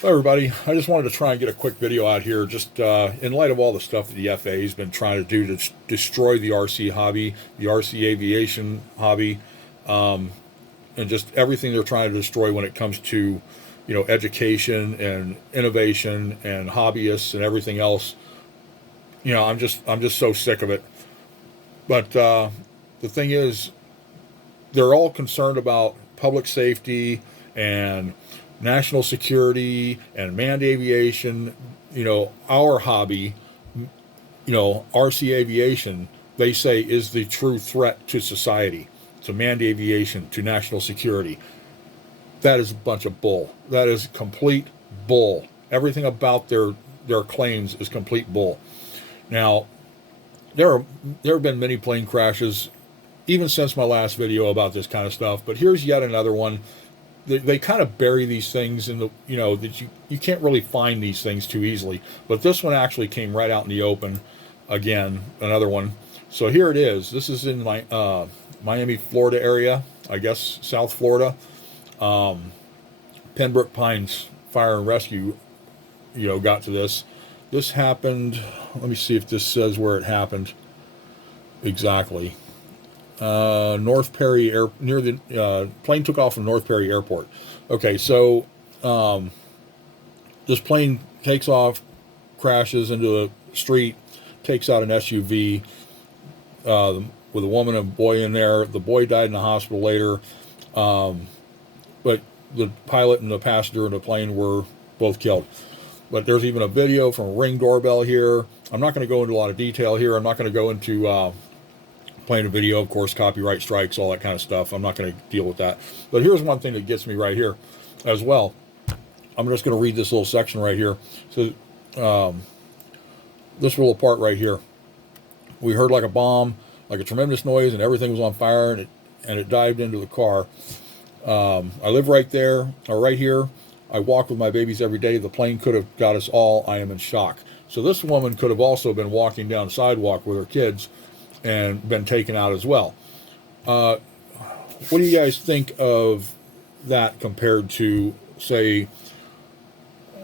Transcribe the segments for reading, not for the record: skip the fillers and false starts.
Hello, everybody. I just wanted to try and get a quick video out here, just in light of all the stuff that the FAA has been trying to do to destroy the RC hobby, the RC aviation hobby, and just everything they're trying to destroy when it comes to, education and innovation and hobbyists and everything else. I'm just so sick of it. But the thing is, they're all concerned about public safety and national security and manned aviation. Our hobby, RC aviation, they say is the true threat to society, to manned aviation, to national security. That is a bunch of bull. That is complete bull. Everything about their claims is complete bull. Now, there have been many plane crashes, even since my last video about this kind of stuff. But here's yet another one. They kind of bury these things in the, that you can't really find these things too easily. But this one actually came right out in the open. Again, another one. So here it is. This is in my Miami, Florida area, I guess South Florida. Pembroke Pines Fire and Rescue, got to this. This happened, let me see if this says where it happened exactly. North Perry Air, near the plane took off from North Perry Airport. Okay, so this plane takes off, crashes into a street, takes out an SUV with a woman and a boy in there. The boy died in the hospital later, but the pilot and the passenger in the plane were both killed. But there's even a video from a Ring doorbell here. I'm not going to go into a lot of detail here. I'm not going to go into playing a video, of course, copyright strikes, all that kind of stuff. I'm not going to deal with that. But here's one thing that gets me right here as well. I'm just going to read this little section right here. So this little part right here. We heard like a bomb, like a tremendous noise, and everything was on fire, and it dived into the car. I live right there, or right here. I walk with my babies every day. The plane could have got us all. I am in shock. So this woman could have also been walking down the sidewalk with her kids and been taken out as well. What do you guys think of that compared to, say,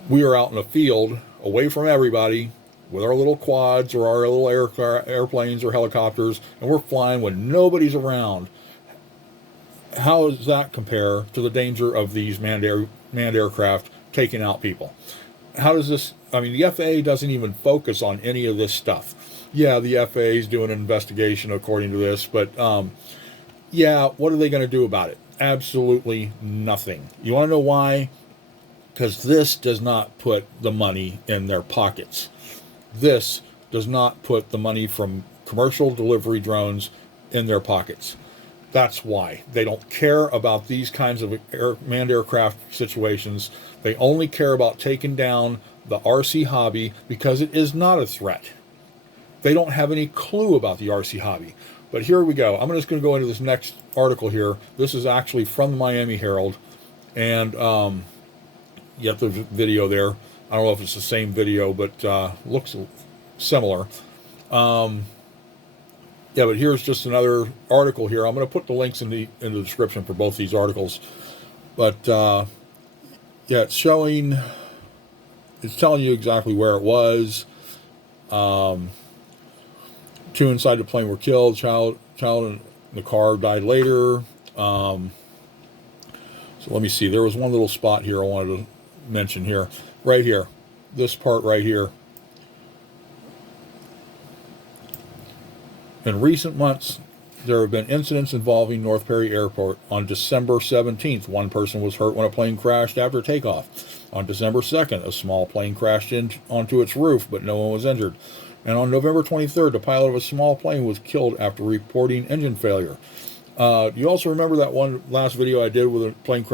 we are out in a field away from everybody with our little quads or our little airplanes or helicopters, and we're flying when nobody's around? How does that compare to the danger of these manned aircraft taking out people? How does this, the FAA doesn't even focus on any of this stuff. Yeah, the FAA is doing an investigation according to this, but what are they going to do about it? Absolutely nothing. You want to know why? Because this does not put the money in their pockets. This does not put the money from commercial delivery drones in their pockets. That's why. They don't care about these kinds of manned aircraft situations. They only care about taking down the RC hobby because it is not a threat. They don't have any clue about the RC hobby. But here we go. I'm just going to go into this next article here. This is actually from the Miami Herald. And yet there's a video there. I don't know if it's the same video, but looks similar. But here's just another article here. I'm going to put the links in the description for both these articles. But it's telling you exactly where it was. Two inside the plane were killed. Child in the car died later. So let me see. There was one little spot here I wanted to mention here. Right here. This part right here. In recent months, there have been incidents involving North Perry Airport. On December 17th, one person was hurt when a plane crashed after takeoff. On December 2nd, a small plane crashed onto its roof, but no one was injured. And on November 23rd, the pilot of a small plane was killed after reporting engine failure. You also remember that one last video I did with a plane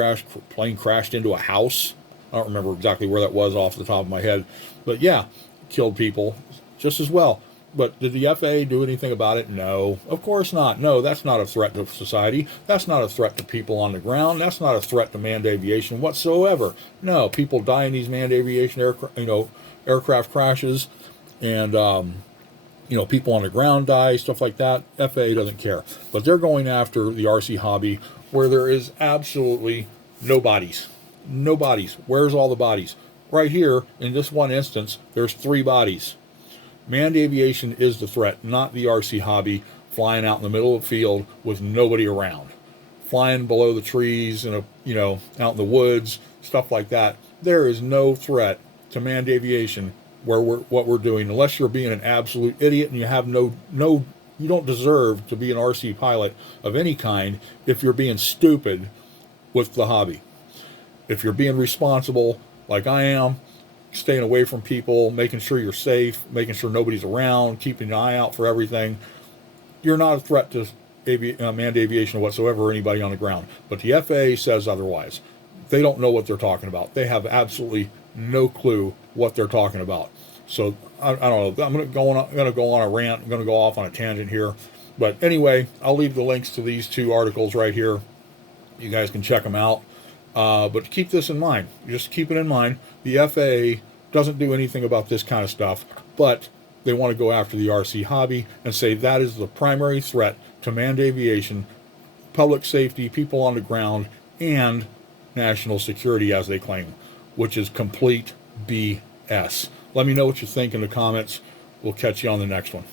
crashed into a house? I don't remember exactly where that was off the top of my head. But yeah, killed people just as well. But did the FAA do anything about it? No, of course not. No, that's not a threat to society. That's not a threat to people on the ground. That's not a threat to manned aviation whatsoever. No, people die in these manned aviation aircraft crashes, and people on the ground die, stuff like that. FAA doesn't care. But they're going after the RC hobby where there is absolutely no bodies. No bodies. Where's all the bodies? right here, in this one instance, there's 3 bodies. Manned aviation is the threat, not the RC hobby flying out in the middle of the field with nobody around. Flying below the trees and out in the woods, stuff like that. There is no threat to manned aviation what we're doing, unless you're being an absolute idiot and you have no you don't deserve to be an RC pilot of any kind if you're being stupid with the hobby. If you're being responsible, like I am, staying away from people, making sure you're safe, making sure nobody's around, keeping an eye out for everything, you're not a threat to manned aviation whatsoever or anybody on the ground. But the FAA says otherwise. They don't know what they're talking about. They have absolutely no clue what they're talking about. So I don't know. I'm going to go on a rant. I'm going to go off on a tangent here. But anyway, I'll leave the links to these 2 articles right here. You guys can check them out. But keep this in mind. Just keep it in mind. The FAA doesn't do anything about this kind of stuff, but they want to go after the RC hobby and say that is the primary threat to manned aviation, public safety, people on the ground, and national security, as they claim, which is complete BS. Let me know what you think in the comments. We'll catch you on the next one.